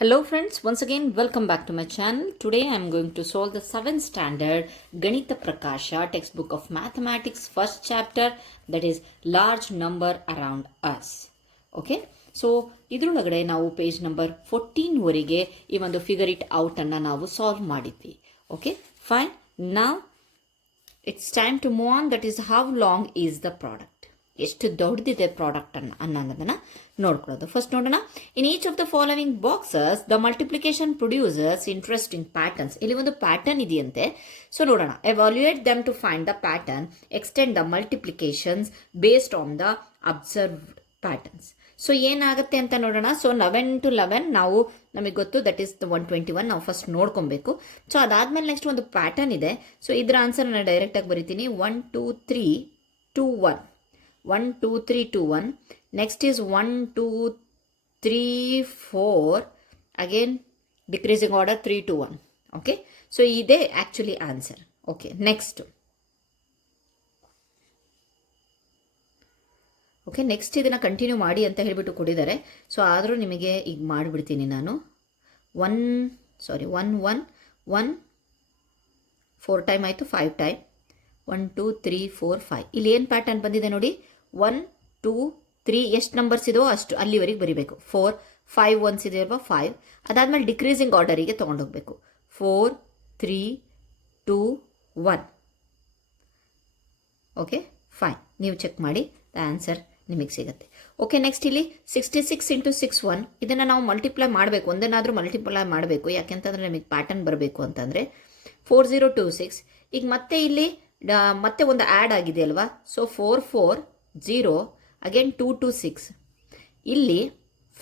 Hello friends, once again welcome back to my channel. Today I am going to solve the 7th standard Ganita Prakasha textbook of mathematics first chapter, that is large number around us. Okay, so ಇದರೊಳಗಡೆ ನಾವು page number 14 ವರೆಗೆ ಈ ಒಂದು figure it out ಅನ್ನು ನಾವು solve ಮಾಡಿದ್ವಿ. Okay fine, now it's time to move on, that is how long is the product. ಎಷ್ಟು ದೊಡ್ಡದಿದೆ ಪ್ರಾಡಕ್ಟ್ ಅನ್ನೋದನ್ನು ನೋಡ್ಕೊಳ್ಳೋದು. ಫಸ್ಟ್ ನೋಡೋಣ, in each of the following boxes the multiplication produces interesting patterns. ಇಲ್ಲಿ ಒಂದು ಪ್ಯಾಟರ್ನ್ ಇದೆಯಂತೆ. ಸೊ ನೋಡೋಣ, evaluate them to find the pattern, extend the multiplications based on the observed patterns. So ಏನಾಗುತ್ತೆ ಅಂತ ನೋಡೋಣ. ಸೊ 11 to 11 ನಾವು ನಮಗೆ ಗೊತ್ತು, ದಟ್ ಈಸ್ 121 ನಾವು ಫಸ್ಟ್ ನೋಡ್ಕೊಬೇಕು. ಸೊ ಅದಾದ್ಮೇಲೆ ನೆಕ್ಸ್ಟ್ ಒಂದು ಪ್ಯಾಟರ್ನ್ ಇದೆ. ಸೊ ಇದರ ಆನ್ಸರ್ ನಾನು ಡೈರೆಕ್ಟಾಗಿ ಬರಿತೀನಿ. 1 2 3 2 1 1 2 3 2 1. Next is 1 2 3 4, again decreasing order 3 2 1. Okay, so ide actually answer. Okay, next. Okay, next ಇದನ್ನು ಕಂಟಿನ್ಯೂ ಮಾಡಿ ಅಂತ ಹೇಳಿಬಿಟ್ಟು ಕೊಟ್ಟಿದ್ದಾರೆ. ಸೊ ಆದರೂ ನಿಮಗೆ ಈಗ ಮಾಡಿಬಿಡ್ತೀನಿ ನಾನು. 1 1 1 4 ಟೈಮ್ ಆಯಿತು, 5 ಟೈಮ್ 1 2 3 4 5. ಇಲ್ಲಿ ಏನು ಪ್ಯಾಟರ್ನ್ ಬಂದಿದೆ ನೋಡಿ, 1 2 3 ಎಷ್ಟು ನಂಬರ್ಸ್ ಇದೋ ಅಷ್ಟು ಅಲ್ಲಿವರೆಗೆ ಬರೀಬೇಕು. 4 5 ಒನ್ಸ್ ಇದೆ ಅಲ್ವಾ, 5. ಅದಾದಮೇಲೆ ಡಿಕ್ರೀಸಿಂಗ್ ಆರ್ಡರಿಗೆ ತೊಗೊಂಡೋಗ್ಬೇಕು. 4 3 2 1. ಓಕೆ ಫೈನ್, ನೀವು ಚೆಕ್ ಮಾಡಿ, ದ ಆನ್ಸರ್ ನಿಮಗೆ ಸಿಗುತ್ತೆ. ಓಕೆ, ನೆಕ್ಸ್ಟ್ ಇಲ್ಲಿ 66 ಇಂಟು 6 1. ಇದನ್ನು ನಾವು ಮಲ್ಟಿಪ್ಲೈ ಮಾಡಬೇಕು, ಒಂದನ್ನಾದರೂ ಮಲ್ಟಿಪ್ಲೈ ಮಾಡಬೇಕು, ಯಾಕೆಂತಂದರೆ ನಮಗೆ ಪ್ಯಾಟರ್ನ್ ಬರಬೇಕು ಅಂತಂದರೆ. 4026. ಈಗ ಮತ್ತೆ ಇಲ್ಲಿ ಮತ್ತೆ ಒಂದು ಆ್ಯಡ್ ಆಗಿದೆ ಅಲ್ವಾ. So 4 4 0, again 2 2 6. ಇಲ್ಲಿ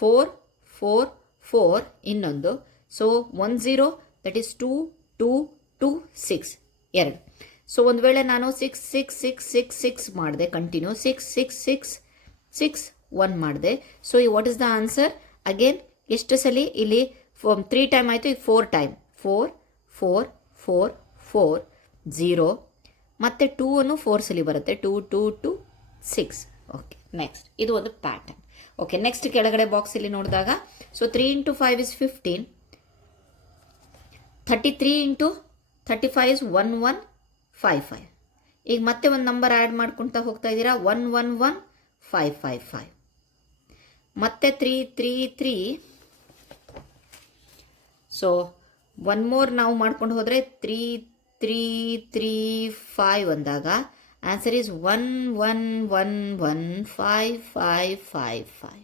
4 4 4 ಇನ್ನೊಂದು. So 1 0, that is 2 2 2 6 2. ಸೊ ಒಂದು ವೇಳೆ ನಾನು 6 6 6 6 6 ಮಾಡಿದೆ, ಕಂಟಿನ್ಯೂ 6 6 6 6 1 ಮಾಡಿದೆ. So what is the answer? Again ಎಷ್ಟು ಸಲ ಇಲ್ಲಿ 3 ಟೈಮ್ ಆಯಿತು, ಈಗ 4 ಟೈಮ್ 4 4 4 4 0, ಮತ್ತು 2 ಅನ್ನು 4 ಸಲ ಬರುತ್ತೆ, 2 2 2 6. ಓಕೆ, ನೆಕ್ಸ್ಟ್ ಇದು ಒಂದು ಪ್ಯಾಟರ್ನ್. ಓಕೆ, ನೆಕ್ಸ್ಟ್ ಕೆಳಗಡೆ ಬಾಕ್ಸಲ್ಲಿ ನೋಡಿದಾಗ, so 3 into 5 is 15, 33 into 35 is 1 1 5 5. ಈಗ ಮತ್ತೆ ಒಂದು ನಂಬರ್ ಆ್ಯಡ್ ಮಾಡ್ಕೊಳ್ತಾ ಹೋಗ್ತಾ ಇದ್ದೀರಾ, 1 1 1 5 5 5. ಮತ್ತೆ 3 3 3. ಸೊ ಒನ್ ಮೋರ್ ನಾವು ಮಾಡ್ಕೊಂಡು ಹೋದರೆ 3 3 3 5 ಅಂದಾಗ ಆನ್ಸರ್ ಈಸ್ 1 1 1 1 5 5 5 5.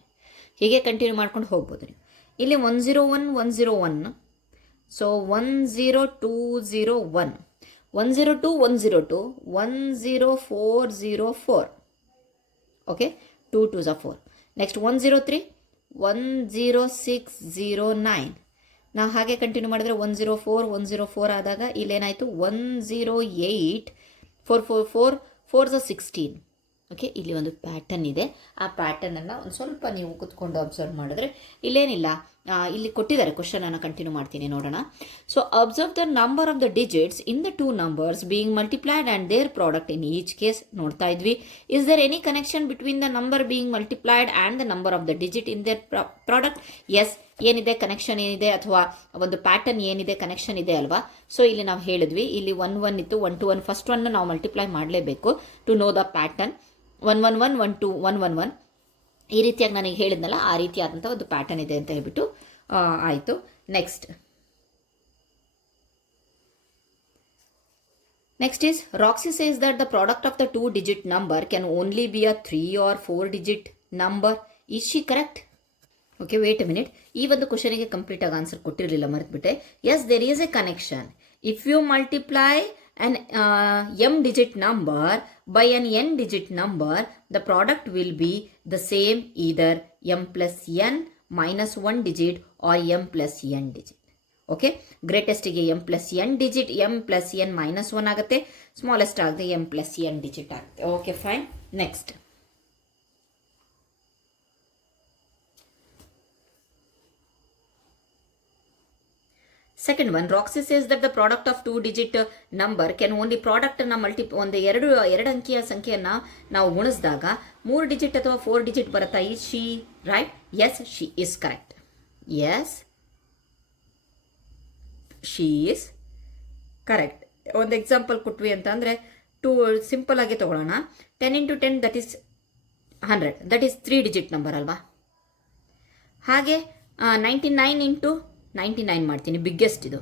ಹೀಗೆ ಕಂಟಿನ್ಯೂ ಮಾಡ್ಕೊಂಡು ಹೋಗ್ಬೋದು ನೀವು. ಇಲ್ಲಿ 101 101. So 10201, 102 102, 10404. Okay, 2 2s are 4. Next 103 10609. ನಾವು ಹಾಗೆ ಕಂಟಿನ್ಯೂ ಮಾಡಿದ್ರೆ 104 104 ಆದಾಗ ಇಲ್ಲೇನಾಯಿತು, 108 4 4 4 4s are 16. ಓಕೆ, ಇಲ್ಲಿ ಒಂದು ಪ್ಯಾಟರ್ನ್ ಇದೆ. ಆ ಪ್ಯಾಟರ್ನನ್ನು ಒಂದು ಸ್ವಲ್ಪ ನೀವು ಕೂತ್ಕೊಂಡು ಅಬ್ಸರ್ವ್ ಮಾಡಿದ್ರೆ, ಇಲ್ಲೇನಿಲ್ಲ, ಇಲ್ಲಿ ಕೊಟ್ಟಿದ್ದಾರೆ ಕ್ವಶನನ್ನು ಕಂಟಿನ್ಯೂ ಮಾಡ್ತೀನಿ, ನೋಡೋಣ. So observe the number of the digits in the 2 numbers being multiplied and their product in each case. ನೋಡ್ತಾ ಇದ್ವಿ. Is there any connection between the number being multiplied and the number of the digit in their product? Yes, ಏನಿದೆ, connection ಏನಿದೆ, ಅಥವಾ ಒಂದು pattern ಏನಿದೆ, connection ಇದೆ ಅಲ್ವಾ. So ಇಲ್ಲಿ ನಾವು ಹೇಳಿದ್ವಿ, ಇಲ್ಲಿ 1 1 ಇತ್ತು, 1 2 1. ಫಸ್ಟ್ ಒನ್ ನಾವು ಮಲ್ಟಿಪ್ಲೈ ಮಾಡಲೇಬೇಕು ಟು ನೋ ದ ಪ್ಯಾಟರ್ನ್. 1 1 1 1 2 1 1 1. ಈ ರೀತಿಯಾಗಿ ನನಗೆ ಹೇಳಿದ್ನಲ್ಲ, ಆ ರೀತಿಯಾದಂಥ ಒಂದು ಪ್ಯಾಟರ್ನ್ ಇದೆ ಅಂತ ಹೇಳ್ಬಿಟ್ಟು ಆಯಿತು. Next is Roxy says that the product of the 2 digit number can only be a 3 or 4 digit number. Is she correct? Okay, wait a minute. ಈ ಒಂದು ಕ್ವಶನಿಗೆ ಕಂಪ್ಲೀಟ್ ಆಗಿ ಆನ್ಸರ್ ಕೊಟ್ಟಿರಲಿಲ್ಲ, ಮರೆತುಬಿಟ್ಟೆ. Yes, there is a connection. If you multiply an m digit number by an n digit number, the product will be the same, either m plus n minus 1 digit or m plus n digit. Okay, ಗ್ರೇಟೆಸ್ಟಿಗೆ m plus n digit, m plus n minus 1 ಆಗುತ್ತೆ, smallest ಆಗಿದೆ m plus n digit ಆಗುತ್ತೆ. Okay fine, next second one. Roxy says that the product of 2 digit number can only, ಪ್ರಾಡಕ್ಟನ್ನು ಒಂದು ಎರಡು ಅಂಕಿಯ ಸಂಖ್ಯೆಯನ್ನು ನಾವು ಗುಣಿಸಿದಾಗ 3 digit ಅಥವಾ 4 digit ಬರುತ್ತಾ? Is she right? Yes, she is correct. Yes, she is correct. ಒಂದು ಎಕ್ಸಾಂಪಲ್ ಕೊಟ್ವಿ ಅಂತ ಅಂದರೆ ಸಿಂಪಲ್ ಆಗಿ ತೊಗೊಳ್ಳೋಣ. 10 into 10 that is 100, that is 3 digit number ಅಲ್ವಾ. ಹಾಗೆ 99 into 99 ಮಾಡ್ತೀನಿ, ಬಿಗ್ಗೆಸ್ಟ್ ಇದು.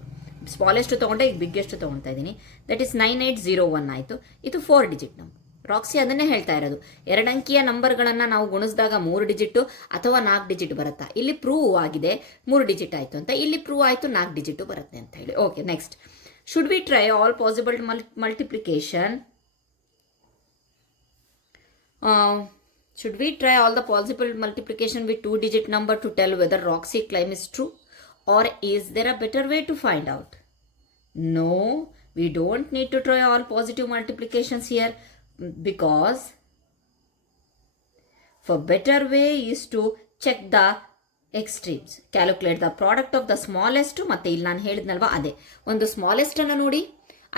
ಸ್ಮಾಲೆಸ್ಟ್ ತೊಗೊಂಡೆ, ಈಗ ಬಿಗ್ಗೆಸ್ಟ್ ತೊಗೊಳ್ತಾ ಇದ್ದೀನಿ. ದಟ್ ಈಸ್ 9801 ಆಯಿತು. ಇದು 4 ಡಿಜಿಟ್ ನಂಬರ್. ರಾಕ್ಸಿ ಅದನ್ನೇ ಹೇಳ್ತಾ ಇರೋದು, 2 ಅಂಕಿಯ ನಂಬರ್ಗಳನ್ನು ನಾವು ಗುಣಿಸಿದಾಗ 3 ಡಿಜಿಟು ಅಥವಾ 4 ಡಿಜಿಟ್ ಬರುತ್ತಾ. ಇಲ್ಲಿ ಪ್ರೂವ್ ಆಗಿದೆ 3 ಡಿಜಿಟ್ ಆಯಿತು ಅಂತ, ಇಲ್ಲಿ ಪ್ರೂವ್ ಆಯಿತು 4 ಡಿಜಿಟು ಬರುತ್ತೆ ಅಂತ ಹೇಳಿ. Okay, next. Should we try all possible multiplication? Should we try all the possible multiplication with 2-digit number to tell whether Roxy claim is true? Or is there a better way to find out? No, we don't need to try all positive multiplications here, because for better way is to check the extremes. Calculate the product of the smallest, ಮತ್ತೆ ಇಲ್ಲಿ ನಾನು ಹೇಳಿದ್ನಲ್ವಾ ಅದೇ, ಒಂದು smallest ಅನ್ನು ನೋಡಿ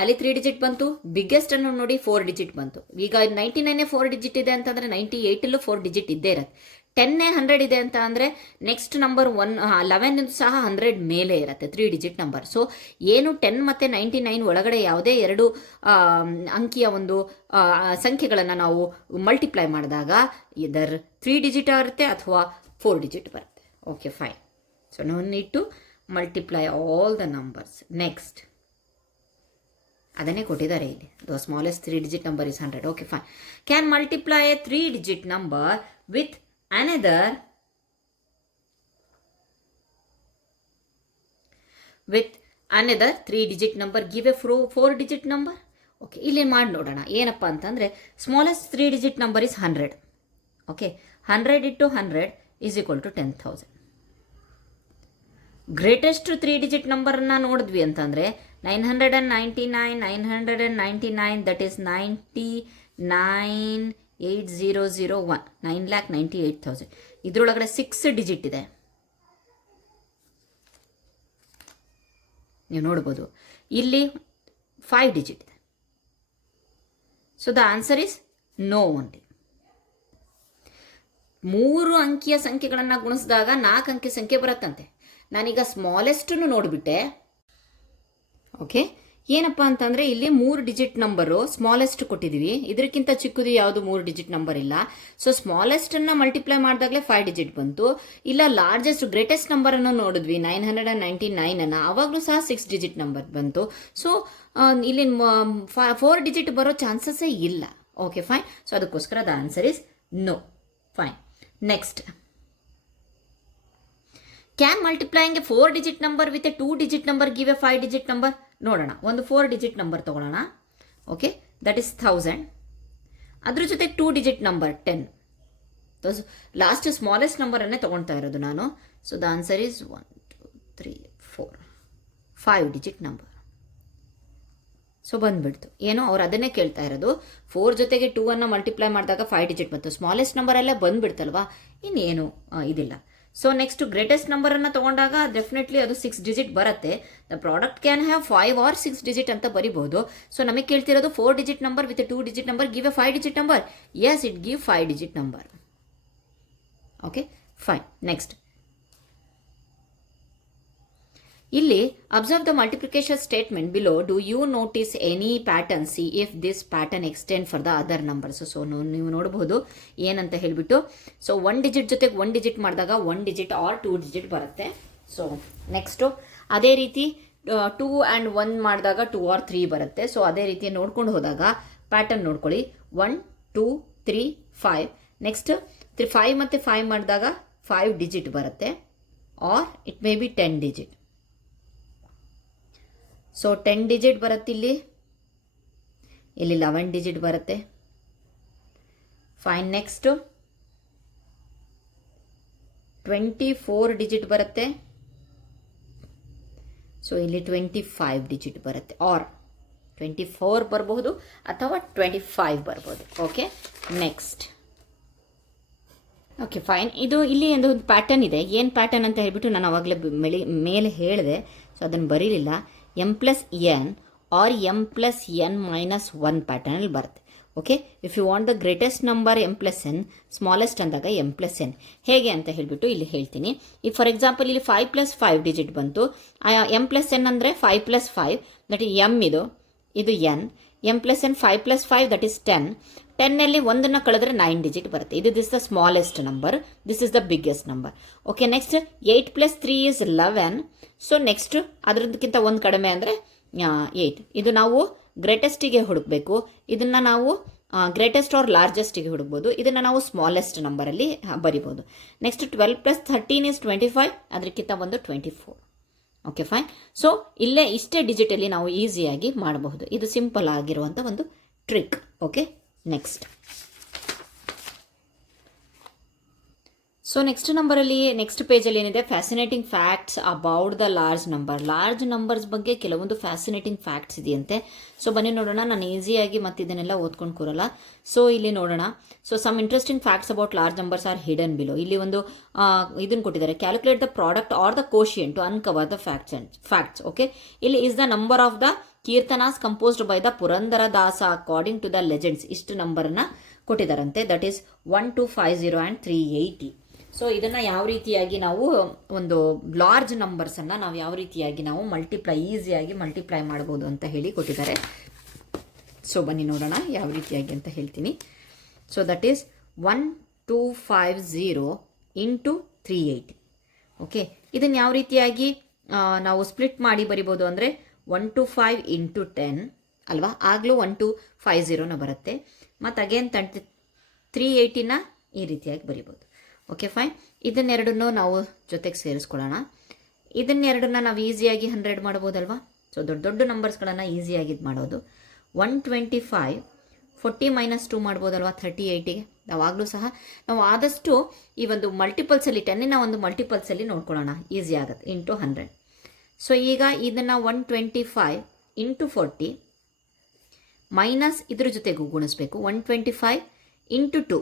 ಅಲ್ಲಿ 3 digit ಬಂತು, biggest ಅನ್ನು ನೋಡಿ 4 ಡಿಜಿಟ್ ಬಂತು. ಈಗ 99 4 ಡಿಜಿಟ್ ಇದೆ ಅಂತಂದರೆ 98 4 ಡಿಜಿಟ್ ಇದ್ದೇ ಇರುತ್ತೆ. 10 100 ಇದೆ ಅಂತ ಅಂದರೆ ನೆಕ್ಸ್ಟ್ ನಂಬರ್ 11 ಸಹ 100 ಮೇಲೆ ಇರುತ್ತೆ, 3 ಡಿಜಿಟ್ ನಂಬರ್. ಸೊ ಏನು 10 ಮತ್ತು 99 ಒಳಗಡೆ ಯಾವುದೇ 2 ಅಂಕಿಯ ಒಂದು ಸಂಖ್ಯೆಗಳನ್ನು ನಾವು ಮಲ್ಟಿಪ್ಲೈ ಮಾಡಿದಾಗ ಇದರ್ 3 ಡಿಜಿಟ್ ಇರುತ್ತೆ ಅಥವಾ 4 ಡಿಜಿಟ್ ಬರುತ್ತೆ. Okay, fine. So no need to multiply all the numbers. Next ಅದನ್ನೇ ಕೊಟ್ಟಿದ್ದಾರೆ ಇಲ್ಲಿ. The smallest 3 digit number is 100. Okay, fine. Can multiply a 3 digit number with another 3 digit number give a 4 digit number. Okay, ಇಲ್ಲಿ ಮಾಡಿ ನೋಡೋಣ ಏನಪ್ಪ ಅಂತಂದರೆ smallest 3 digit number is 100. Okay, 100 into 100 is equal to 10,000. Greatest 3 digit ನಂಬರನ್ನು ನೋಡಿದ್ವಿ ಅಂತಂದರೆ 999 that is 99,8001, 9,98,000. ಇದರೊಳಗಡೆ 6 digit ಇದೆ, ನೀವು ನೋಡ್ಬೋದು. ಇಲ್ಲಿ 5 ಡಿಜಿಟ್ ಇದೆ. So the answer is no only. 3 ಅಂಕಿಯ ಸಂಖ್ಯೆಗಳನ್ನು ಗುಣಿಸಿದಾಗ 4 ಅಂಕಿ ಸಂಖ್ಯೆ ಬರುತ್ತಂತೆ. ನಾನೀಗ ಸ್ಮಾಲೆಸ್ಟನ್ನು ನೋಡಿಬಿಟ್ಟೆ. ಓಕೆ, ಏನಪ್ಪ ಅಂತಂದರೆ ಇಲ್ಲಿ 3 ಡಿಜಿಟ್ ನಂಬರು ಸ್ಮಾಲೆಸ್ಟ್ ಕೊಟ್ಟಿದ್ದೀವಿ, ಇದಕ್ಕಿಂತ ಚಿಕ್ಕದು ಯಾವುದು 3 ಡಿಜಿಟ್ ನಂಬರ್ ಇಲ್ಲ. ಸೊ ಸ್ಮಾಲೆಸ್ಟನ್ನು ಮಲ್ಟಿಪ್ಲೈ ಮಾಡಿದಾಗಲೇ 5 ಡಿಜಿಟ್ ಬಂತು. ಇಲ್ಲ ಲಾರ್ಜೆಸ್ಟ್ ಗ್ರೇಟೆಸ್ಟ್ ನಂಬರನ್ನು ನೋಡಿದ್ವಿ 999 ಆವಾಗಲೂ ಸಹ 6 ಡಿಜಿಟ್ ನಂಬರ್ ಬಂತು. ಸೊ ಇಲ್ಲಿ 4 ಡಿಜಿಟ್ ಬರೋ ಚಾನ್ಸಸ್ಸೇ ಇಲ್ಲ. Okay, fine. ಸೊ ಅದಕ್ಕೋಸ್ಕರ the answer is no. Fine. Next, can multiplying a 4 digit number with a 2 digit number give a 5 digit number? ನೋಡೋಣ, ಒಂದು 4 ಡಿಜಿಟ್ ನಂಬರ್ ತೊಗೊಳ್ಳೋಣ. Okay, that is 1000. ಅದ್ರ ಜೊತೆಗೆ 2 ಡಿಜಿಟ್ ನಂಬರ್ 10. ಲಾಸ್ಟ್ ಸ್ಮಾಲೆಸ್ಟ್ ನಂಬರನ್ನೇ ತೊಗೊಳ್ತಾ ಇರೋದು ನಾನು. So the answer is 1 2 3 4 5 digit number. So ಬಂದುಬಿಡ್ತು. ಏನೋ ಅವ್ರು ಅದನ್ನೇ ಕೇಳ್ತಾ ಇರೋದು, 4 ಜೊತೆಗೆ 2 ಅನ್ನು ಮಲ್ಟಿಪ್ಲೈ ಮಾಡಿದಾಗ 5 ಡಿಜಿಟ್ ಬಂತು. ಸ್ಮಾಲೆಸ್ಟ್ ನಂಬರಲ್ಲೇ ಬಂದುಬಿಡ್ತಲ್ವಾ, ಇನ್ನೇನು ಇದಿಲ್ಲ. ಸೊ ನೆಕ್ಸ್ಟ್ ಗ್ರೇಟೆಸ್ಟ್ ನಂಬರನ್ನು ತೊಗೊಂಡಾಗ ಡೆಫಿನೆಟ್ಲಿ ಅದು 6 ಡಿಜಿಟ್ ಬರುತ್ತೆ. The product can have 5 or 6 digit ಅಂತ ಬರಿಬೋದು. ಸೊ ನಮಗೆ ಕೇಳ್ತಿರೋದು 4 digit number with 2 digit number give a 5 digit number. Yes, it give 5 digit number. Okay, fine. Next, ಇಲ್ಲಿ observe the multiplication statement below. Do you notice any pattern? See if this pattern extend for the other numbers. So ನೀವು ನೋಡಬಹುದು ಏನಂತ ಹೇಳಿಬಿಟ್ಟು. So 1 digit ಜೊತೆಗೆ 1 digit ಮಾಡಿದಾಗ 1 digit R 2 digit ಬರುತ್ತೆ. So next ಅದೇ ರೀತಿ 2 and 1 ಮಾಡಿದಾಗ 2 or 3 ಬರುತ್ತೆ. ಸೊ ಅದೇ ರೀತಿ ನೋಡ್ಕೊಂಡು ಹೋದಾಗ ಪ್ಯಾಟರ್ನ್ ನೋಡ್ಕೊಳ್ಳಿ. 1 2 3 5. ನೆಕ್ಸ್ಟ್ 5 ಮತ್ತು 5 ಮಾಡಿದಾಗ 5 ಡಿಜಿಟ್ ಬರುತ್ತೆ, or it may be 10 digit. So 10 digit ಬರುತ್ತೆ ಇಲ್ಲಿ 11 ಡಿಜಿಟ್ ಬರುತ್ತೆ. ಫೈನ್. ನೆಕ್ಸ್ಟು 24 ಡಿಜಿಟ್ ಬರುತ್ತೆ. ಸೊ ಇಲ್ಲಿ 25 ಡಿಜಿಟ್ ಬರುತ್ತೆ, ಆರ್ 24 ಬರಬಹುದು ಅಥವಾ 25 ಬರ್ಬೋದು. Okay, next. Okay, fine. ಇದು ಇಲ್ಲಿ ಒಂದು ಪ್ಯಾಟರ್ನ್ ಇದೆ. ಏನು ಪ್ಯಾಟರ್ನ್ ಅಂತ ಹೇಳ್ಬಿಟ್ಟು ನಾನು ಅವಾಗಲೇ ಮೇಲೆ ಹೇಳಿದೆ, ಸೊ ಅದನ್ನು ಬರೀಲಿಲ್ಲ. m+n ಆರ್ m+n - 1 ಪ್ಯಾಟರ್ನಲ್ಲಿ ಬರುತ್ತೆ. Okay, if you want the greatest number M plus N, smallest ಅಂದಾಗ ಎಮ್ ಪ್ಲಸ್ ಎನ್. ಹೇಗೆ ಅಂತ ಹೇಳಿಬಿಟ್ಟು ಇಲ್ಲಿ ಹೇಳ್ತೀನಿ. ಈಗ ಫಾರ್ ಎಕ್ಸಾಂಪಲ್ ಇಲ್ಲಿ 5+5 ಡಿಜಿಟ್ ಬಂತು. ಎಮ್ ಪ್ಲಸ್ ಎನ್ ಅಂದರೆ 5+5 ದಟ್ ಈ ಎಮ್, ಇದು n. M plus n 5+5 that is 10. 10ನಲ್ಲಿ ಒಂದನ್ನು ಕಳೆದ್ರೆ 9 ಡಿಜಿಟ್ ಬರುತ್ತೆ. This the smallest number, this is the biggest number. Okay, next 8+3 is 11. So next ಅದರದಕ್ಕಿಂತ ಒಂದು ಕಡಿಮೆ ಅಂದರೆ 8. ಇದು ನಾವು ಗ್ರೇಟೆಸ್ಟಿಗೆ ಹುಡುಕಬೇಕು. ಇದನ್ನು ನಾವು ಗ್ರೇಟೆಸ್ಟ್ ಆರ್ ಲಾರ್ಜೆಸ್ಟಿಗೆ ಹುಡುಕ್ಬೋದು. ಇದನ್ನು ನಾವು ಸ್ಮಾಲೆಸ್ಟ್ ನಂಬರಲ್ಲಿ ಬರಿಬೋದು. Next 12+13 is 25. ಅದಕ್ಕಿಂತ ಒಂದು 24. Okay fine. ಸೊ ಇಲ್ಲೇ ಇಷ್ಟೇ ಡಿಜಿಟಲ್ಲಿ ನಾವು ಈಸಿಯಾಗಿ ಮಾಡಬಹುದು. ಇದು ಸಿಂಪಲ್ ಆಗಿರುವಂಥ ಒಂದು trick. Okay, next. So next ನಂಬರಲ್ಲಿ, ನೆಕ್ಸ್ಟ್ ಪೇಜಲ್ಲಿ ಏನಿದೆ, fascinating facts about the large number. Large numbers ಬಗ್ಗೆ ಕೆಲವೊಂದು ಫ್ಯಾಸಿನೇಟಿಂಗ್ ಫ್ಯಾಕ್ಟ್ಸ್ ಇದೆಯಂತೆ. ಸೊ ಬನ್ನಿ ನೋಡೋಣ. ನಾನು ಈಸಿಯಾಗಿ ಮತ್ತೆ ಇದನ್ನೆಲ್ಲ ಓದ್ಕೊಂಡು ಕೂರಲ್ಲ. ಸೊ ಇಲ್ಲಿ ನೋಡೋಣ. So some interesting facts about large numbers are hidden below. ಇಲ್ಲಿ ಒಂದು ಇದನ್ನು ಕೊಟ್ಟಿದ್ದಾರೆ, calculate the product or the quotient to uncover the facts. Okay, ಇಲ್ಲಿ is the number of the kirtanas composed by the Purandara Dasa according to the legends. ಇಷ್ಟು ನಂಬರನ್ನು ಕೊಟ್ಟಿದ್ದಾರಂತೆ. That is 1, 2, 5, 0 and 380. ಸೊ ಇದನ್ನು ಯಾವ ರೀತಿಯಾಗಿ ನಾವು ಒಂದು ಲಾರ್ಜ್ ನಂಬರ್ಸನ್ನು ನಾವು ಯಾವ ರೀತಿಯಾಗಿ ನಾವು ಈಸಿಯಾಗಿ ಮಲ್ಟಿಪ್ಲೈ ಮಾಡ್ಬೋದು ಅಂತ ಹೇಳಿ ಕೊಟ್ಟಿದ್ದಾರೆ. ಸೊ ಬನ್ನಿ ನೋಡೋಣ ಯಾವ ರೀತಿಯಾಗಿ ಅಂತ ಹೇಳ್ತೀನಿ. So that is 1250 into 380. Okay, ಇದನ್ನು ಯಾವ ರೀತಿಯಾಗಿ ನಾವು ಸ್ಪ್ಲಿಟ್ ಮಾಡಿ ಬರಿಬೋದು ಅಂದರೆ 125 ಇಂಟು 10 ಅಲ್ವಾ, ಆಗಲೂ 1250 ಬರುತ್ತೆ. ಮತ್ತು ಅಗೇನ್ 380ನ ಈ ರೀತಿಯಾಗಿ ಬರಿಬೋದು. Okay fine. ಇದನ್ನೆರಡನ್ನೂ ನಾವು ಜೊತೆಗೆ ಸೇರಿಸ್ಕೊಳ್ಳೋಣ. ಇದನ್ನೆರಡನ್ನ ನಾವು ಈಸಿಯಾಗಿ 100 ಮಾಡ್ಬೋದಲ್ವಾ. ಸೊ ದೊಡ್ಡ ದೊಡ್ಡ ನಂಬರ್ಸ್ಗಳನ್ನು ಈಸಿಯಾಗಿ ಇದು ಮಾಡೋದು. 125 40 - 2 ಮಾಡ್ಬೋದಲ್ವಾ 38ಗೆ. ಯಾವಾಗಲೂ ಸಹ ನಾವು ಆದಷ್ಟು ಈ ಒಂದು ಮಲ್ಟಿಪಲ್ಸಲ್ಲಿ 10ನ ಒಂದು ಮಲ್ಟಿಪಲ್ಸಲ್ಲಿ ನೋಡ್ಕೊಳ್ಳೋಣ, ಈಸಿ ಆಗುತ್ತೆ. ಇಂಟು 100. ಸೊ ಈಗ ಇದನ್ನು 125 ಇಂಟು 40 ಮೈನಸ್ ಇದ್ರ ಜೊತೆಗೂ ಗುಣಿಸ್ಬೇಕು. 125 ಇಂಟು 2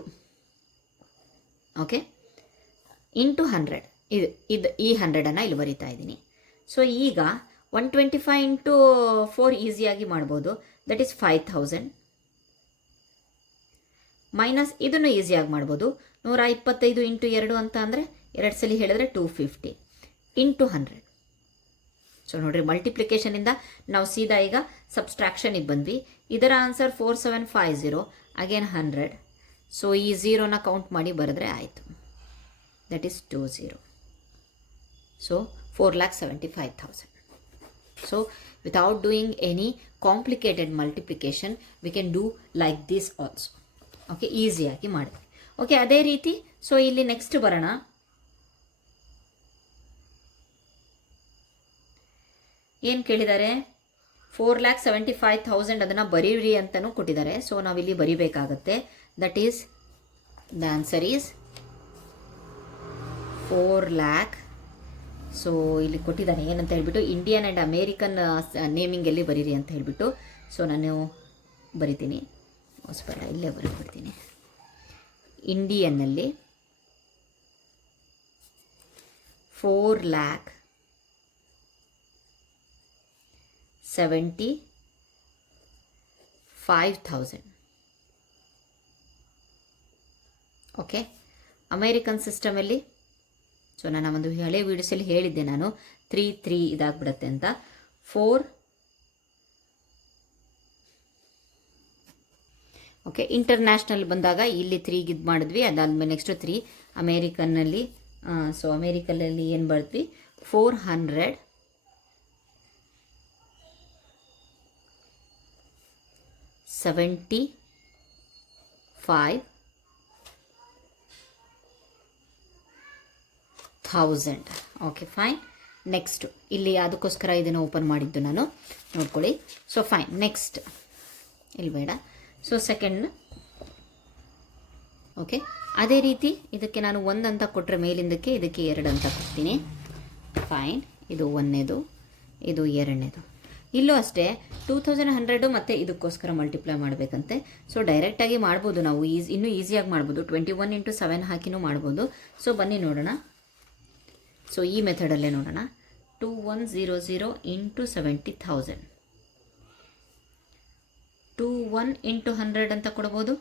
ಓಕೆ ಇಂಟು 100. ಇದು ಈ 100ಅನ್ನು ಇಲ್ಲಿ ಬರಿತಾ ಇದ್ದೀನಿ. ಸೊ ಈಗ 125 ಇಂಟು 4 ಈಸಿಯಾಗಿ ಮಾಡ್ಬೋದು. ದಟ್ ಈಸ್ 5000 ಮೈನಸ್ ಇದನ್ನು ಈಸಿಯಾಗಿ ಮಾಡ್ಬೋದು. 125 ಇಂಟು 2 ಅಂತ ಅಂದರೆ 2 ಸಲ ಹೇಳಿದ್ರೆ 250 ಇಂಟು 100. ಸೊ ನೋಡಿರಿ, ಮಲ್ಟಿಪ್ಲಿಕೇಶನಿಂದ ನಾವು ಸೀದಾ ಈಗ ಸಬ್ಸ್ಟ್ರಾಕ್ಷನಿಗೆ ಬಂದ್ವಿ. ಇದರ ಆನ್ಸರ್ 4750 ಅಗೇನ್ 100. ಸೊ ಈ 0ನ ಕೌಂಟ್ ಮಾಡಿ ಬರೆದ್ರೆ ಆಯಿತು. That is 20. So 4,75,000. So without doing any complicated multiplication we can do like this also. Okay, ಈಸಿಯಾಗಿ ಮಾಡಿದ್ವಿ. ಓಕೆ, ಅದೇ ರೀತಿ ಸೊ ಇಲ್ಲಿ ನೆಕ್ಸ್ಟ್ ಬರೋಣ. ಏನು ಕೇಳಿದ್ದಾರೆ? 4,75,000 ಅದನ್ನು ಬರೀರಿ ಅಂತಲೂ ಕೊಟ್ಟಿದ್ದಾರೆ. ಸೊ ನಾವಿಲ್ಲಿ ಬರಿಬೇಕಾಗತ್ತೆ. That is the answer is 4 lakh. So ಇಲ್ಲಿ ಕೊಟ್ಟಿದ್ದಾನೆ ಏನಂತ ಹೇಳ್ಬಿಟ್ಟು, ಇಂಡಿಯನ್ ಆ್ಯಂಡ್ ಅಮೇರಿಕನ್ ನೇಮಿಂಗಲ್ಲಿ ಬರೀರಿ ಅಂತ ಹೇಳಿಬಿಟ್ಟು. ಸೊ ನಾನು ಬರಿತೀನಿ, ಹೊಸಬೇಡ ಇಲ್ಲೇ ಬರೆದ್ಬಿಡ್ತೀನಿ. ಇಂಡಿಯನ್ನಲ್ಲಿ 4,75,000. ಓಕೆ, ಅಮೇರಿಕನ್ ಸಿಸ್ಟಮಲ್ಲಿ ಸೊ ನಾನು ಒಂದು ಹಳೆ ವೀಡಿಯೋಸಲ್ಲಿ ಹೇಳಿದ್ದೆ ನಾನು 3 ಇದಾಗ್ಬಿಡುತ್ತೆ ಅಂತ. 4 ಓಕೆ, ಇಂಟರ್ನ್ಯಾಷನಲ್ ಬಂದಾಗ ಇಲ್ಲಿ 3ಗೆ ಇದು ಮಾಡಿದ್ವಿ. ಅದಾದಮೇಲೆ ನೆಕ್ಸ್ಟ್ 3 ಅಮೇರಿಕನ್ನಲ್ಲಿ. ಸೊ ಅಮೇರಿಕನಲ್ಲಿ ಏನು ಬರೆದ್ವಿ? 475,000. Okay fine. ನೆಕ್ಸ್ಟ್ ಇಲ್ಲಿ ಅದಕ್ಕೋಸ್ಕರ ಇದನ್ನು ಓಪನ್ ಮಾಡಿದ್ದು ನಾನು, ನೋಡ್ಕೊಳ್ಳಿ. So fine. ನೆಕ್ಸ್ಟ್ ಇಲ್ಲಿ ಬೇಡ. So second. ಓಕೆ, ಅದೇ ರೀತಿ ಇದಕ್ಕೆ ನಾನು 1 ಅಂತ ಕೊಟ್ಟರೆ ಮೇಲಿಂದಕ್ಕೆ ಇದಕ್ಕೆ 2 ಅಂತ ಕೊಡ್ತೀನಿ. ಫೈನ್. ಇದು 1ನೇದು, ಇದು 2ನೇದು. ಇಲ್ಲೂ ಅಷ್ಟೇ 2100 ಮತ್ತು ಇದಕ್ಕೋಸ್ಕರ ಮಲ್ಟಿಪ್ಲೈ ಮಾಡಬೇಕಂತೆ. ಸೊ ಡೈರೆಕ್ಟಾಗಿ ಮಾಡ್ಬೋದು ನಾವು, ಇನ್ನೂ ಈಸಿಯಾಗಿ ಮಾಡ್ಬೋದು. 21 ಇಂಟು 7 ಹಾಕಿನೂ ಮಾಡ್ಬೋದು. ಸೊ ಬನ್ನಿ ನೋಡೋಣ. ಸೊ ಈ ಮೆಥಡಲ್ಲೇ ನೋಡೋಣ. 2100 ಇಂಟು 70,000. 1 ಇಂಟು 100 ಅಂತ ಕೊಡ್ಬೋದು,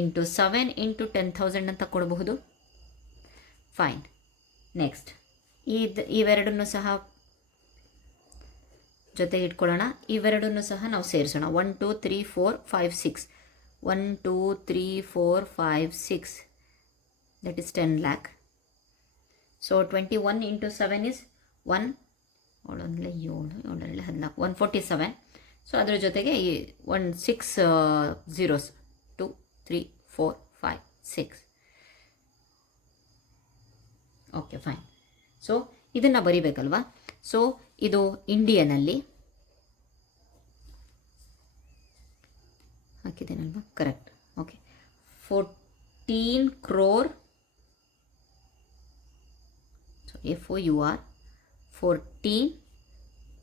ಇಂಟು 7 ಇಂಟು 10,000 ಅಂತ ಕೊಡಬಹುದು. ಫೈನ್. ನೆಕ್ಸ್ಟ್ ಇವೆರಡನ್ನು ಸಹ ಜೊತೆಗೆ ಇಟ್ಕೊಳ್ಳೋಣ. ಇವೆರಡನ್ನು ಸಹ ನಾವು ಸೇರಿಸೋಣ. 1 2 3 4 5 6 1 2 3 4 5 6 that is 10 lakh. So 21 into 7 is 1 147. So ಅದರ ಜೊತೆಗೆ 6 zeros 2 3 4 5 6. Okay fine. ಸೊ ಇದನ್ನು ಬರಿಬೇಕಲ್ವಾ. ಸೊ ಇದು ಇಂಡಿಯನಲ್ಲಿ ಹಾಕಿದ್ದೇನಲ್ವಾ, correct. Okay, 14 crore, so FOUR 14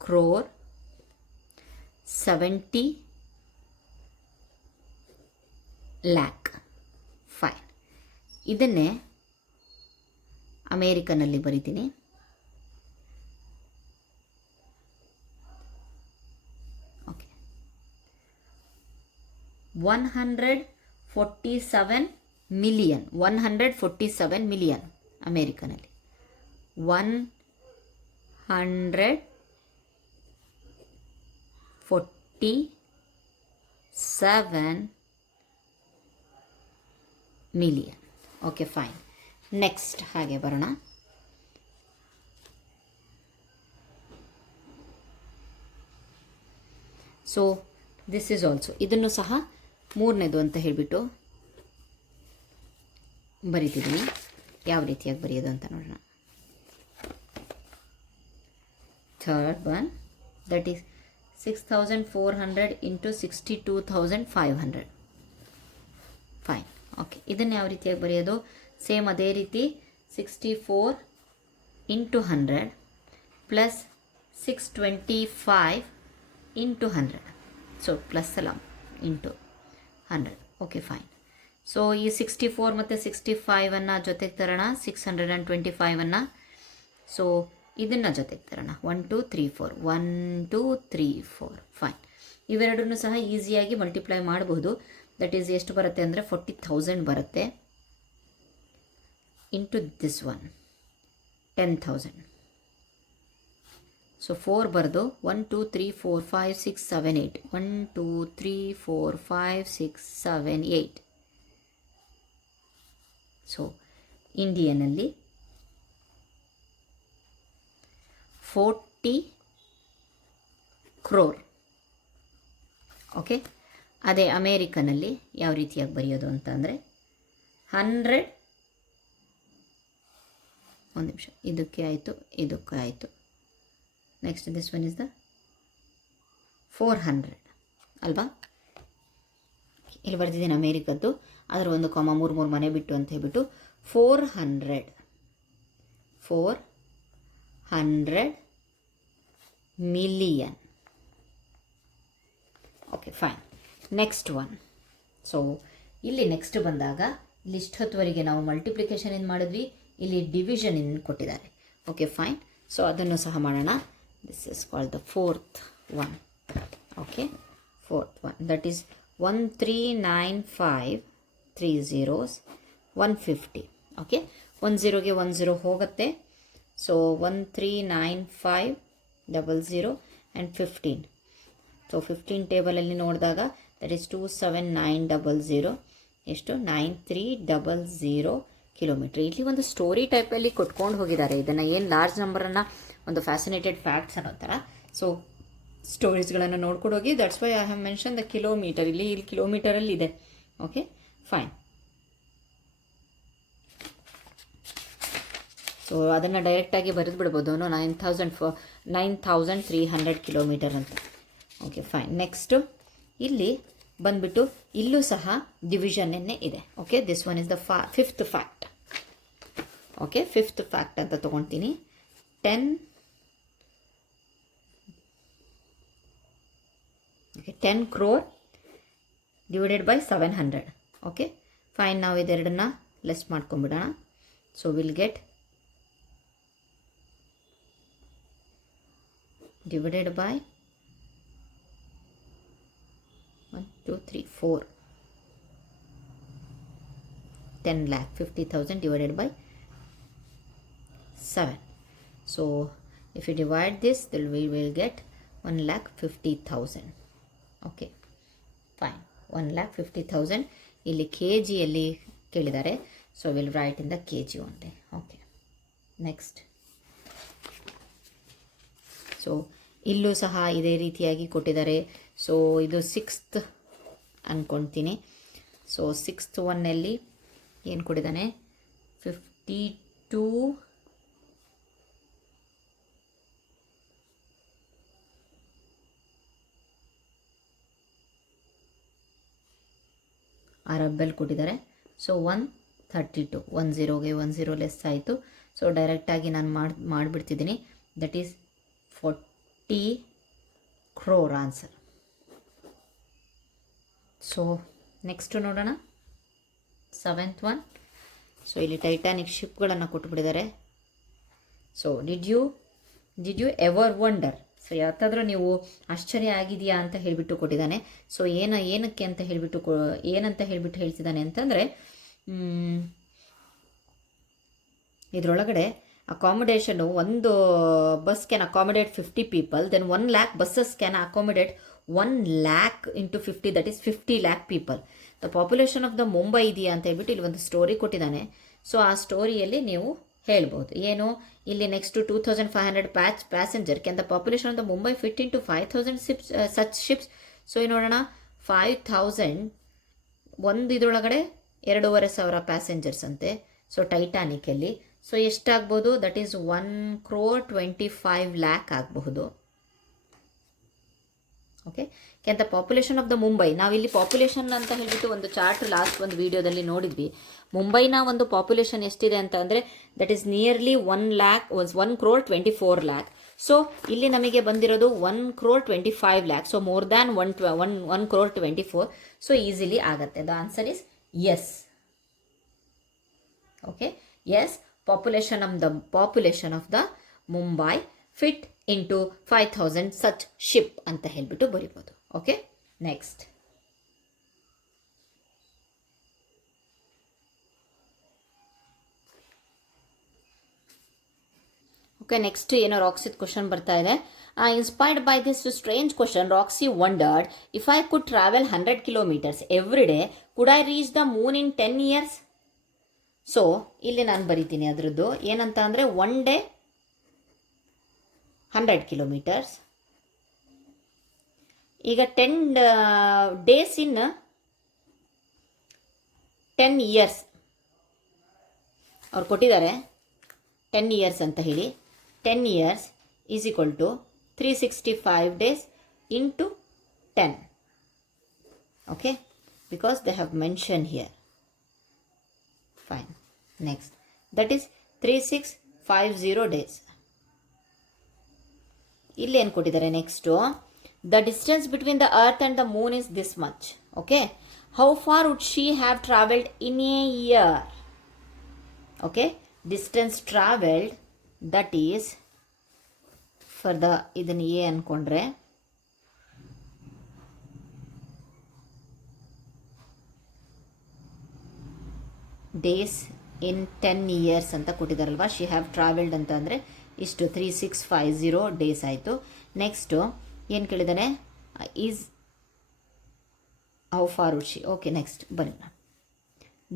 crore 70 lakh. Fine. ಇದನ್ನೇ ಅಮೇರಿಕನಲ್ಲಿ ಬರಿತೀನಿ. ಓಕೆ, 147 ಮಿಲಿಯನ್ ಅಮೇರಿಕನಲ್ಲಿ 147 ಮಿಲಿಯನ್. Okay fine. ನೆಕ್ಸ್ಟ್ ಹಾಗೆ ಬರೋಣ. ಸೊ ದಿಸ್ ಈಸ್ ಆಲ್ಸೋ, ಇದನ್ನು ಸಹ ಮೂರನೇದು ಅಂತ ಹೇಳಿಬಿಟ್ಟು ಬರೀತಿದ್ದೀನಿ. ಯಾವ ರೀತಿಯಾಗಿ ಬರೆಯೋದು ಅಂತ ನೋಡೋಣ. Third one, that is 6,400 into 62,500. Fine. Okay, ಇದನ್ನು ಯಾವ ರೀತಿಯಾಗಿ ಬರೆಯೋದು? ಸೇಮ್ ಅದೇ ರೀತಿ 64 into 100 plus 625 into 100. So plus ಅಲ್ಲ, ಇಂಟು 100. Okay fine. ಸೊ ಈ 64 ಮತ್ತು 65 ಜೊತೆಗೆ ತರೋಣ, 625. ಸೊ ಇದನ್ನು ಜೊತೆಗೆ ತರೋಣ, 1 2 3 4 1 2 3 4. ಫೈನ್. ಇವೆರಡನ್ನೂ ಸಹ ಈಸಿಯಾಗಿ ಮಲ್ಟಿಪ್ಲೈ ಮಾಡಬಹುದು. ದಟ್ ಈಸ್ ಎಷ್ಟು ಬರುತ್ತೆ ಅಂದರೆ 40,000 ಬರುತ್ತೆ. Into this one 10,000. ಸೊ 4 ಬರೆದು 1 2 3 4 5 6 7 8 1 2 3 4 5 6 7 8. So ಇಂಡಿಯನಲ್ಲಿ 40 crore. ಓಕೆ, ಅದೇ ಅಮೇರಿಕನಲ್ಲಿ ಯಾವ ರೀತಿಯಾಗಿ ಬರೆಯೋದು ಅಂತ ಅಂದರೆ 100. ಒಂದು ನಿಮಿಷ, ಇದಕ್ಕೆ ಆಯಿತು, ಇದಕ್ಕೆ ಆಯಿತು. Next this one is the 400 ಅಲ್ವಾ. ಇಲ್ಲಿ ಬರ್ತಿದ್ದೀನಿ ಅಮೇರಿಕದ್ದು, ಅದರ ಒಂದು ಕಾಮ 3 ಮನೆ ಬಿಟ್ಟು ಅಂತ ಹೇಳ್ಬಿಟ್ಟು 400 million. Okay fine. Next one. So ಇಲ್ಲಿ ನೆಕ್ಸ್ಟ್ ಬಂದಾಗ ಇಲ್ಲಿ ಇಷ್ಟೊತ್ತುವರೆಗೆ ನಾವು ಮಲ್ಟಿಪ್ಲಿಕೇಶನ್ ಏನು ಮಾಡಿದ್ವಿ, ಇಲ್ಲಿ ಡಿವಿಷನ್ ಏನು ಕೊಟ್ಟಿದ್ದಾರೆ. Okay fine. ಸೊ ಅದನ್ನು ಸಹ ಮಾಡೋಣ. This is called the fourth one. Okay, fourth one, that is 1395 3 zeros 150. Okay, 1 0ಗೆ 1 0 ಹೋಗುತ್ತೆ. So 1395 00 and 15. ಸೊ 15 ಟೇಬಲಲ್ಲಿ ನೋಡಿದಾಗ ದಟ್ ಈಸ್ 27900. ಎಷ್ಟು? 9300 ಕಿಲೋಮೀಟ್ರ್. ಇಲ್ಲಿ ಒಂದು ಸ್ಟೋರಿ ಟೈಪಲ್ಲಿ ಕೊಟ್ಕೊಂಡು ಹೋಗಿದ್ದಾರೆ. ಇದನ್ನು ಏನು ಲಾರ್ಜ್ ನಂಬರನ್ನು ಒಂದು ಫ್ಯಾಸಿನೇಟೆಡ್ ಫ್ಯಾಕ್ಟ್ಸ್ ಅನ್ನೋ ಥರ. ಸೊ ಸ್ಟೋರೀಸ್ಗಳನ್ನು ನೋಡ್ಕೊಂಡು ಹೋಗಿ. That's why I have mention the kilometre. ಇಲ್ಲಿ ಕಿಲೋಮೀಟರಲ್ಲಿ ಇದೆ. Okay fine. ಸೊ ಅದನ್ನು ಡೈರೆಕ್ಟಾಗಿ ಬರೆದು ಬಿಡ್ಬೋದು. 9,300 ಕಿಲೋಮೀಟರ್ ಅಂತ. Okay fine. ನೆಕ್ಸ್ಟು ಇಲ್ಲಿ ಬಂದುಬಿಟ್ಟು ಇಲ್ಲೂ ಸಹ ಡಿವಿಷನ್ನೇ ಇದೆ. Okay, this one is the fifth fact. Okay, fifth fact ಅಂತ ತೊಗೊಳ್ತೀನಿ. 10 crore divided by 700. Okay fine. ನಾವು ಇದೆರಡನ್ನ ಲೆಸ್ ಮಾಡ್ಕೊಂಬಿಡೋಣ. So will get divided by 4. 10 lakh 50,000 divided by 7. So if you divide this, then we will get 1,50,000. Okay, fine. 1,50,000 ಇಲ್ಲಿ K ಜಿಯಲ್ಲಿ ಕೇಳಿದ್ದಾರೆ. So will write in the K G only. Okay, next. So ಇಲ್ಲೂ ಸಹ ಇದೇ ರೀತಿಯಾಗಿ ಕೊಟ್ಟಿದ್ದಾರೆ. So ಇದು 6th ಅಂದ್ಕೊಳ್ತೀನಿ. ಸೊ 6th ಒನ್ನಲ್ಲಿ ಏನು ಕೊಟ್ಟಿದ್ದಾನೆ, 52 ಅರಬ್ಬಲ್ಲಿ ಕೊಟ್ಟಿದ್ದಾರೆ. ಸೊ 132, 10ಗೆ 10 ಲೆಸ್ ಆಯಿತು. ಸೊ ಡೈರೆಕ್ಟಾಗಿ ನಾನು ಮಾಡಿಬಿಡ್ತಿದ್ದೀನಿ. That is 40 crore answer. So next ನೋಡೋಣ, 7th ಒನ್. ಸೊ ಇಲ್ಲಿ ಟೈಟಾನಿಕ್ ಶಿಪ್ಗಳನ್ನು ಕೊಟ್ಟುಬಿಟ್ಟಿದ್ದಾರೆ. So did you ever wonder? So ಯಾವತ್ತಾದರೂ ನೀವು ಆಶ್ಚರ್ಯ ಆಗಿದೆಯಾ ಅಂತ ಹೇಳಿಬಿಟ್ಟು ಕೊಟ್ಟಿದ್ದಾನೆ. ಸೊ ಏನಕ್ಕೆ ಅಂತ ಹೇಳಿಬಿಟ್ಟು ಏನಂತ ಹೇಳಿಬಿಟ್ಟು ಹೇಳ್ತಿದ್ದಾನೆ ಅಂತಂದರೆ, ಇದರೊಳಗಡೆ ಅಕಾಮಿಡೇಷನು, ಒಂದು bus can accommodate 50 people, then 1 lakh buses can accommodate 1 lakh into 50, that is 50 lakh people. The population of the Mumbai ಇದೆಯಾ ಅಂತ ಹೇಳ್ಬಿಟ್ಟು ಇಲ್ಲಿ ಒಂದು ಸ್ಟೋರಿ ಕೊಟ್ಟಿದ್ದಾನೆ. ಸೊ ಆ ಸ್ಟೋರಿಯಲ್ಲಿ ನೀವು ಹೇಳ್ಬೋದು ಏನು, ಇಲ್ಲಿ next 2,500 passenger can the population of the Mumbai fit into 5,000 such ships. So ಇಲ್ಲಿ ನೋಡೋಣ, 5,000 ಒಂದು ಇದರೊಳಗಡೆ 2,500 ಪ್ಯಾಸೆಂಜರ್ಸ್ ಅಂತೆ. ಸೊ ಟೈಟಾನಿಕಲ್ಲಿ ಸೊ ಎಷ್ಟಾಗ್ಬೋದು, ದಟ್ ಈಸ್ 1,25 lakh ಆಗಬಹುದು. Okay, can the population of the Mumbai, ನಾವಿಲ್ಲಿ ಪಾಪ್ಯುಲೇಷನ್ ಅಂತ ಹೇಳಿಬಿಟ್ಟು ಒಂದು ಚಾರ್ಟ್ ಲಾಸ್ಟ್ ಒಂದು ವಿಡಿಯೋದಲ್ಲಿ ನೋಡಿದ್ವಿ. ಮುಂಬೈನ ಒಂದು ಪಾಪ್ಯುಲೇಷನ್ ಎಷ್ಟಿದೆ ಅಂತ ಅಂದರೆ that is nearly 1,24 lakh. So ಇಲ್ಲಿ ನಮಗೆ ಬಂದಿರೋದು 1,25 lakh. So more than 1,24. So easily ಆಗುತ್ತೆ. The answer is yes. Okay, yes, population of the Mumbai fit into 5,000 such ship ಅಂತ ಹೇಳ್ಬಿಟ್ಟು ಬರಿಬೋದು. Okay, next. ಓಕೆ, ನೆಕ್ಸ್ಟ್ ಏನೋ ರಾಕ್ಸಿದ್ ಕ್ವಶನ್ ಬರ್ತಾ ಇದೆ. Inspired by this strange question, Roxy wondered if I could travel 100 kilometers every day, could I reach the Moon in 10 years? So ಇಲ್ಲಿ ನಾನು ಬರಿತೀನಿ ಅದರದ್ದು ಏನಂತ ಅಂದರೆ, 1 day 100 kilometers. ಈಗ 10 days ಇನ್ 10 years ಅವ್ರು ಕೊಟ್ಟಿದ್ದಾರೆ. 10 years ಅಂತ ಹೇಳಿ, 10 years is equal to 365 days into 10. Okay, because they have mention here. Fine, next. That is 3650 days. ಇಲ್ಲಿ ಏನು ಕೊಟ್ಟಿದ್ದಾರೆ next, the distance between the earth and the moon is this much. Okay, how far would she have travelled in a year? Okay, distance travelled that is for the, ಇದನ್ನು A ಅಂದ್ಕೊಂಡ್ರೆ days in 10 years ಅಂತ ಕೊಟ್ಟಿದ್ದಾರಲ್ವಾ. She have travelled ಅಂತ ಅಂದರೆ ಇಷ್ಟು 3650 days ಆಯಿತು. Next ಏನು ಕೇಳಿದ್ದಾನೆ, is how far would she. Okay, next ಬರೋಣ.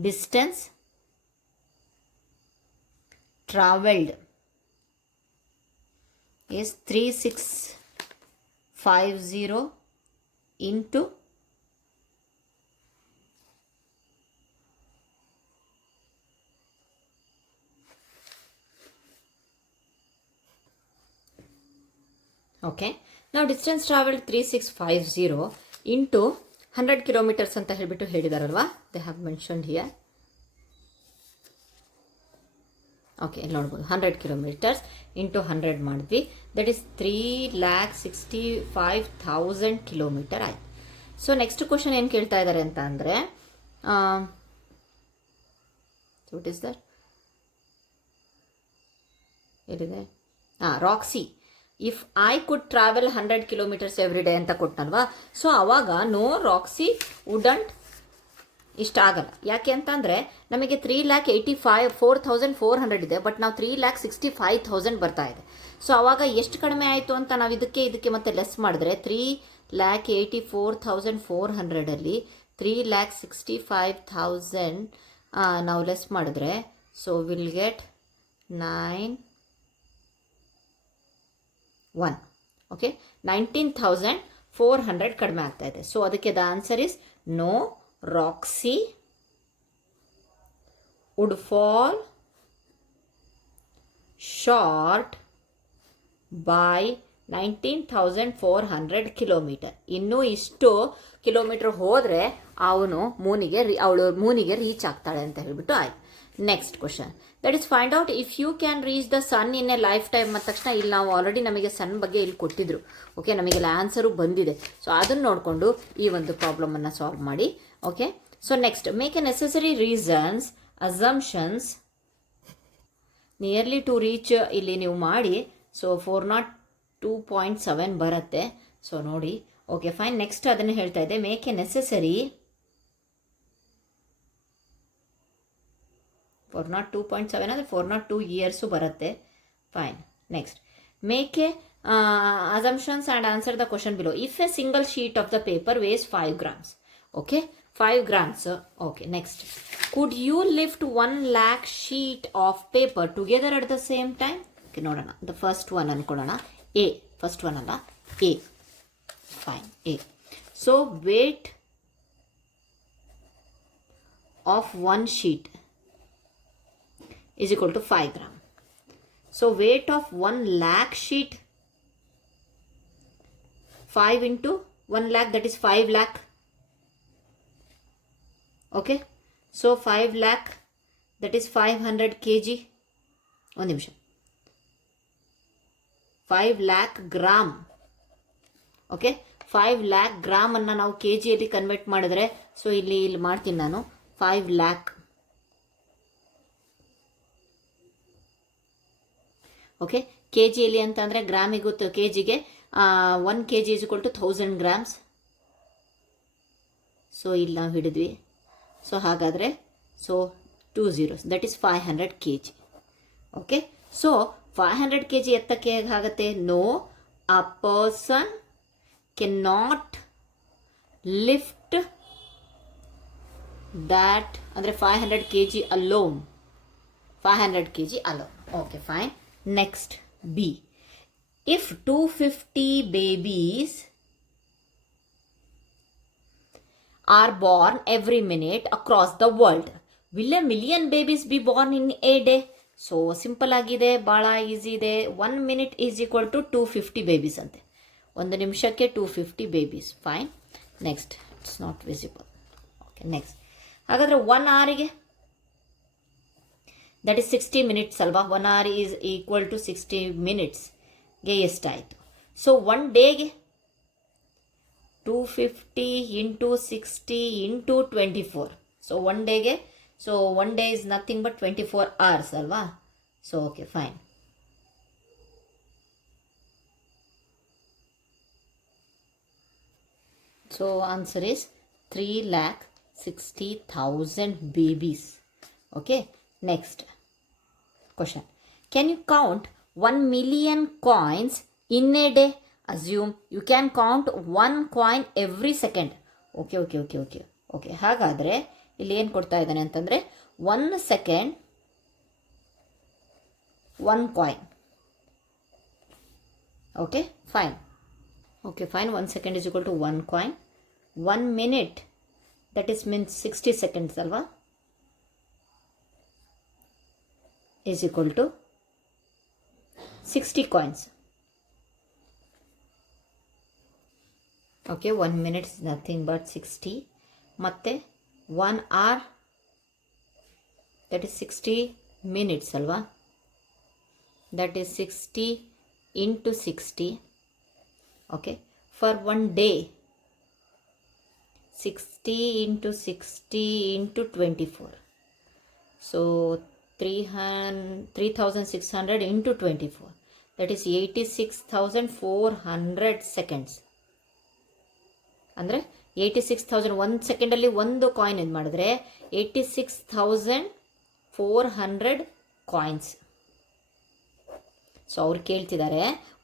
Distance travelled is 3650 into okay, ನಾವು ಡಿಸ್ಟೆನ್ಸ್ ಟ್ರಾವೆಲ್ಡ್ 3650 ಇಂಟು 100 kilometers ಅಂತ ಹೇಳಿಬಿಟ್ಟು ಹೇಳಿದಾರಲ್ವಾ. They have mentioned here. Okay, ಇಲ್ಲಿ ನೋಡ್ಬೋದು 100 kilometers ಇಂಟು 100 ಮಾಡಿದ್ವಿ. ದಟ್ ಈಸ್ 3,65,000 kilometer ಆಯಿತು. ಸೊ ನೆಕ್ಸ್ಟ್ ಕ್ವಶನ್ ಏನು ಕೇಳ್ತಾ ಇದ್ದಾರೆ ಅಂತ ಅಂದರೆ, ವಾಟ್ ಈಸ್ ದಟ್, ಏನಿದೆ, Roxy if I could travel 100 kilometres every day ಅಂತ ಕೊಟ್ಟನಲ್ವಾ, ಸೊ ಅವಾಗ ನೋ ರಾಕ್ಸಿ ವುಡಂಟ್ ಇಷ್ಟ ಆಗಲ್ಲ. ಯಾಕೆ ಅಂತಂದರೆ ನಮಗೆ 3,84,400 ಇದೆ, ಬಟ್ ನಾವು 3,65,000 ಬರ್ತಾ ಇದೆ. ಸೊ ಅವಾಗ ಎಷ್ಟು ಕಡಿಮೆ ಆಯಿತು ಅಂತ ನಾವು ಇದಕ್ಕೆ ಮತ್ತೆ ಲೆಸ್ ಮಾಡಿದ್ರೆ 3,84,400 3,65,000 ನಾವು ಲೆಸ್ ಮಾಡಿದ್ರೆ, ಸೊ ವಿಲ್ ಗೆಟ್ 9,1 ಓಕೆ 19,400 ಕಡಿಮೆ ಆಗ್ತಾ ಇದೆ. ಸೊ ಅದಕ್ಕೆ the answer is no Roxy would fall short by 19,400 kilometre. ಇನ್ನೂ ಇಷ್ಟು ಕಿಲೋಮೀಟರ್ ಹೋದರೆ ಅವಳು ಮೂನಿಗೆ ರೀಚ್ ಆಗ್ತಾಳೆ ಅಂತ ಹೇಳಿಬಿಟ್ಟು ಆಯ್ತು. Next question, that is find out if you can reach the sun in a lifetime ಅಂದ ತಕ್ಷಣ ಇಲ್ಲಿ ನಾವು ಆಲ್ರೆಡಿ ನಮಗೆ ಸನ್ ಬಗ್ಗೆ ಇಲ್ಲಿ ಕೊಟ್ಟಿದ್ರು. ಓಕೆ, ನಮಗೆ ಆನ್ಸರು ಬಂದಿದೆ. ಸೊ ಅದನ್ನು ನೋಡಿಕೊಂಡು ಈ ಒಂದು ಪ್ರಾಬ್ಲಮನ್ನು ಸಾಲ್ವ್ ಮಾಡಿ. Okay, so next make a necessary reasons assumptions nearly to reach ಇಲ್ಲಿ ನೀವು ಮಾಡಿ. ಸೊ 402.7 ಬರುತ್ತೆ. ಸೊ ನೋಡಿ, ಓಕೆ ಫೈನ್. ನೆಕ್ಸ್ಟ್ ಅದನ್ನು ಹೇಳ್ತಾ ಇದೆ, ಮೇಕ್ ಎ ನೆಸೆಸರಿ 402.7 ಅಂದರೆ 402 ಇಯರ್ಸು ಬರುತ್ತೆ. Fine. Next make A assumptions and answer the question below. If a single sheet of the paper weighs 5 grams, okay, 5 grams. Okay, next, could you lift 1 lakh sheet of paper together at the same time? Okay, ನೋಡೋಣ. The first one ಅನ್ಕೊಳ್ಳೋಣ. A, first one ಅಲ್ಲ, A. Fine, A. So weight of one sheet is equal to 5 gram. So weight of 1 lakh sheet, 5 into 1 lakh, that is 5 lakh. Okay, so 5 lakh, that is 500 kg. ಒಂದು ನಿಮಿಷ, 5 lakh gram. Okay, 5 lakh gram ಅನ್ನು ನಾವು K ಜಿಯಲ್ಲಿ convert ಮಾಡಿದ್ರೆ, so ಇಲ್ಲಿ ಮಾಡ್ತೀನಿ ನಾನು 5 lakh. Okay, K ಜಿಯಲ್ಲಿ ಅಂತ ಅಂದರೆ ಗ್ರಾಮಿಗೂ ಕೆ ಜಿಗೆ 1 kg is equal to 1000 grams. So ಇಲ್ಲಿ ನಾವು ಹಿಡಿದ್ವಿ. ಸೊ ಹಾಗಾದರೆ so 2 zeros, that is 500 kg. Okay, so 500 kg ಎತ್ತಕ್ಕೆ ಹೇಗಾಗುತ್ತೆ? No, a person can not lift that, ಅಂದರೆ 500 kg alone, 500 kg alone. Okay fine. Next B, if 250 babies are born every minute across the world, will a million babies be born in a day? So simple ಆಗಿದೆ, ಭಾಳ easy ಇದೆ. 1 minute is equal to 250 babies ಅಂತೆ. 1 ನಿಮಿಷಕ್ಕೆ 250 babies. Fine. Next, it's not visible. Okay, next, ಹಾಗಾದರೆ 1 hourಗೆ that is 60 minutes ಅಲ್ವಾ? 1 hour is equal to 60 minutes ಗೆ ಎಷ್ಟಾಯಿತು? So 1 ಡೇಗೆ 250 ಇಂಟು 60 ಇಂಟು 24. ಸೊ 1 ಡೇಗೆ, so 1 day is nothing but 24 hours ಅಲ್ವಾ? So okay fine. So answer is 3,60,000 babies. ಓಕೆ, next question, can you count 1 million coins in a day? Assume you can count 1 coin every second. Okay, ಹಾಗಾದರೆ ಇಲ್ಲಿ ಏನು ಕೊಡ್ತಾ ಇದ್ದಾನೆ ಅಂತಂದರೆ 1 second 1 coin. Okay fine. 1 second is equal to 1 coin. 1 minute, that is means 60 seconds ಅಲ್ವಾ, is equal to 60 coins. Okay, 1 minute is nothing but 60. ಮತ್ತು 1 hour, that is 60 minutes ಅಲ್ವಾ, that is 60 into 60. Okay, for 1 day 60 into 60 into 24. So 3,600 into 24, that is 86,400 seconds. ಅಂದರೆ 86,000 1 ಸೆಕೆಂಡಲ್ಲಿ ಒಂದು coin ಇದು ಮಾಡಿದ್ರೆ 86,400 coins. So ಅವ್ರು ಕೇಳ್ತಿದ್ದಾರೆ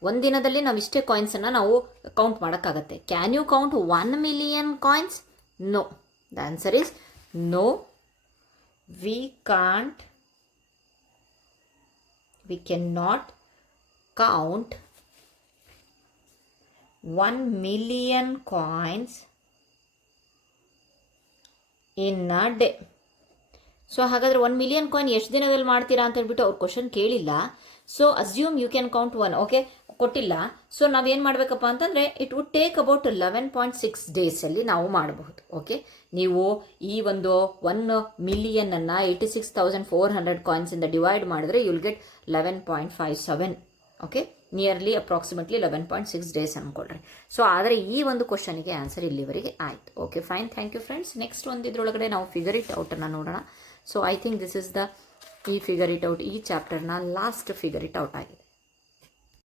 ಒಂದಿನದಲ್ಲಿ ನಾವು ಇಷ್ಟೇ ಕಾಯಿನ್ಸನ್ನು ನಾವು ಕೌಂಟ್ ಮಾಡೋಕ್ಕಾಗತ್ತೆ. Can you count 1 million coins? No. The answer is no, we can't, we can not count 1 million coins in a day. So ಹಾಗಾದರೆ 1 million ಕಾಯಿನ್ ಎಷ್ಟು ದಿನದಲ್ಲಿ ಮಾಡ್ತೀರಾ ಅಂತ ಹೇಳ್ಬಿಟ್ಟು ಅವ್ರು ಕ್ವಶನ್ ಕೇಳಿಲ್ಲ. So assume you can count 1. Okay, ಕೊಟ್ಟಿಲ್ಲ. So ನಾವೇನು ಮಾಡಬೇಕಪ್ಪ ಅಂತಂದರೆ ಇಟ್ ವುಡ್ ಟೇಕ್ ಅಬೌಟ್ 11.6 ಡೇಸಲ್ಲಿ ನಾವು ಮಾಡಬಹುದು. ಓಕೆ, ನೀವು ಈ ಒಂದು 1 million 86,400 ಕಾಯಿನ್ಸಿಂದ ಡಿವೈಡ್ ಮಾಡಿದ್ರೆ you will get 11.57. Okay, nearly approximately 11.6 days ಅಂದ್ಕೊಳ್ರಿ. ಸೊ ಆದರೆ ಈ ಒಂದು ಕ್ವಶನಿಗೆ ಆನ್ಸರ್ ಇಲ್ಲಿವರೆಗೆ ಆಯಿತು. Okay fine, thank you friends. Next ಒಂದು ಇದರೊಳಗಡೆ ನಾವು ಫಿಗರ್ ಇಟ್ ಔಟನ್ನು ನೋಡೋಣ. So I think this is the ಈ ಫಿಗರ್ ಇಟ್ ಔಟ್, ಈ ಚಾಪ್ಟರ್ನ ಲಾಸ್ಟ್ ಫಿಗರ್ ಇಟ್ ಔಟ್ ಆಗಿದೆ.